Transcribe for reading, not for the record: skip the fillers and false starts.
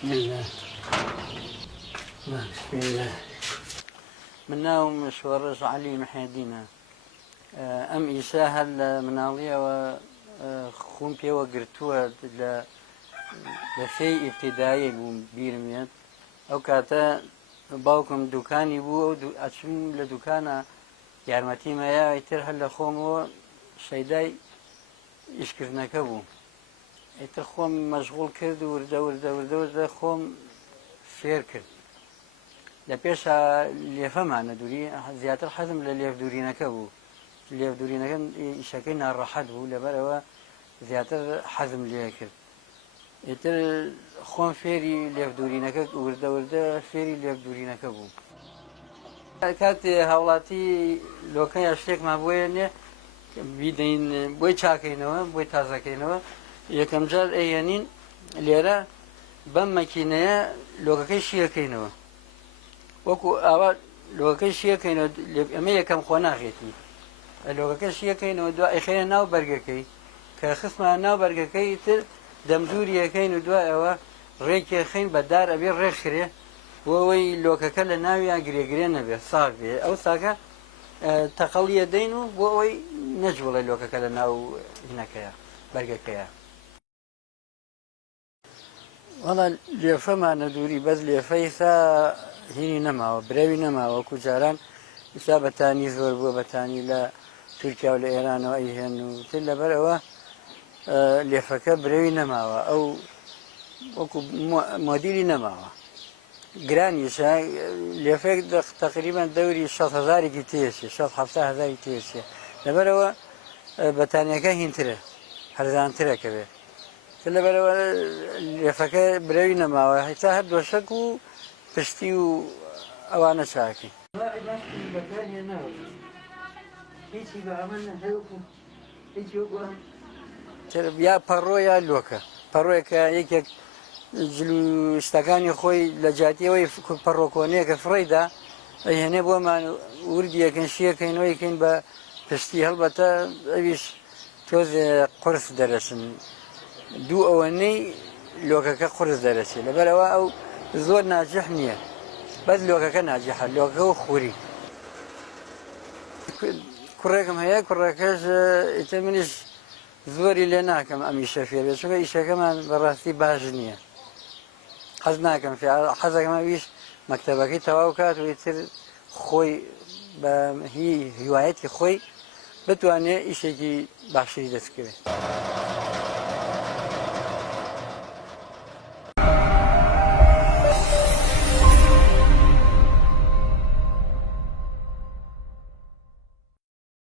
بسم الله. بسم الله. من ناوم شورش علي محي الدين ام ئیسا مناڵیەوە خۆم پێوە گرتووە لە فێی ئیبتیدایی بووم بیرمێت ئەو کاتە باوکم دوکانی بوو ئەچم لە دوکانە یارمەتی مایاوی تر هەر لە خۆمەوە شەیدای ئیشکردنەکە بوو ئیتر خۆم مەشغوڵ کرد وردە خۆم فێر کرد لە پێشە لێفەمانە دووری زیاتر حەزم لە لێفدورینەکە بوو لێفدورینەکە ئیشەکەی ناڕەحەت بوو لەبەرەوە زیاتر حەزم لێ کرد ئیتر خۆم فێری لێفدورینەکە وردە فێری لێفدورینەکە بوو کاتێ هاوڵاتی لۆکەیە شتێکمان بۆیێنێ بیدەین بۆی چاکەینەوە بۆی تازەکەینەوە یەکەم جار ئەیێنین لێرە بەم مەکینەیە لۆکەکەی شیەکەینەوە وەکو ئاوا لۆکەکەی شیەکەینەوە ئەمە یەکەم خۆ ناغێتی لۆکەکە شیەکەینەوە دو ئەیخەیە ناو بەرگەکەی کە خستمان ناو بەرگەکەی تر دەمدوریەکەین و دوای ئەوە ڕێکێخین بەدار ئەبێ ڕێکخرێ بۆ ئەوەی لۆکەکە لە ناویان گرێگرێ نەبێت ساک بێ ئەو ساکە تەقەڵیە دەین و بۆ ئەوەی نەجوڵێ لۆکەکە لە ناو هینەکەیە بەرگەکەیە وەڵا لێفەمانە دووری بەس لێفەی سا هینی نەماوە برەوی نەماوە وەکو جاران ئستا بەتانی زۆر بووە بەتانی لە تورکیا و لە ئێرانەوە ئەیهێن و تر لەبەرەوە لێفەکە برەوی نەماوە ئەو وەکو مۆدیلی نەماوە گرانیشە لێفێک تقریبان دەوری 6,000 تێچێ 7,000 تێچێ لەبەرەوە بەتانیەکە هینترە هەرزانترەکە بێ لەبەرەوە لێفەکە برەوی نەماوە هەتا هەر دۆشەک و پشتی و ئەوانە چاکی یا پەڕۆ یا لۆکە پەڕۆیەکە یەکێک جلوشتەکانی خۆی لە جاتیەوەی پەڕۆکۆنەیەکە فڕیدا ئەهێنێ بۆمان وردیەکەن شیەکەینەوەیکەین بە پشتی هەڵبەتە ئەویش تۆزێ قرس دەرەچن دوو ئەوەنەی لۆکەکە قرس دەرەچێت لەبەرەوە ئەو زۆر ناجح نییە بەس لۆکەکە ناجحە لۆکەکە و خووری کوڕێکم هەیە کوڕەکەش ئیتە منیش زۆری لێ ناکەم ئەمیشە فێرێت چونکە ئیشەکەمان بەڕاستی باش نییە حەز ناکەم حەزەکەمە ویش مەکتەبەکەی تەواو کات و ئیتر خۆی بە هیوایەتی خۆی بتوانێت ئیشێکی باشتری دەستکەوێت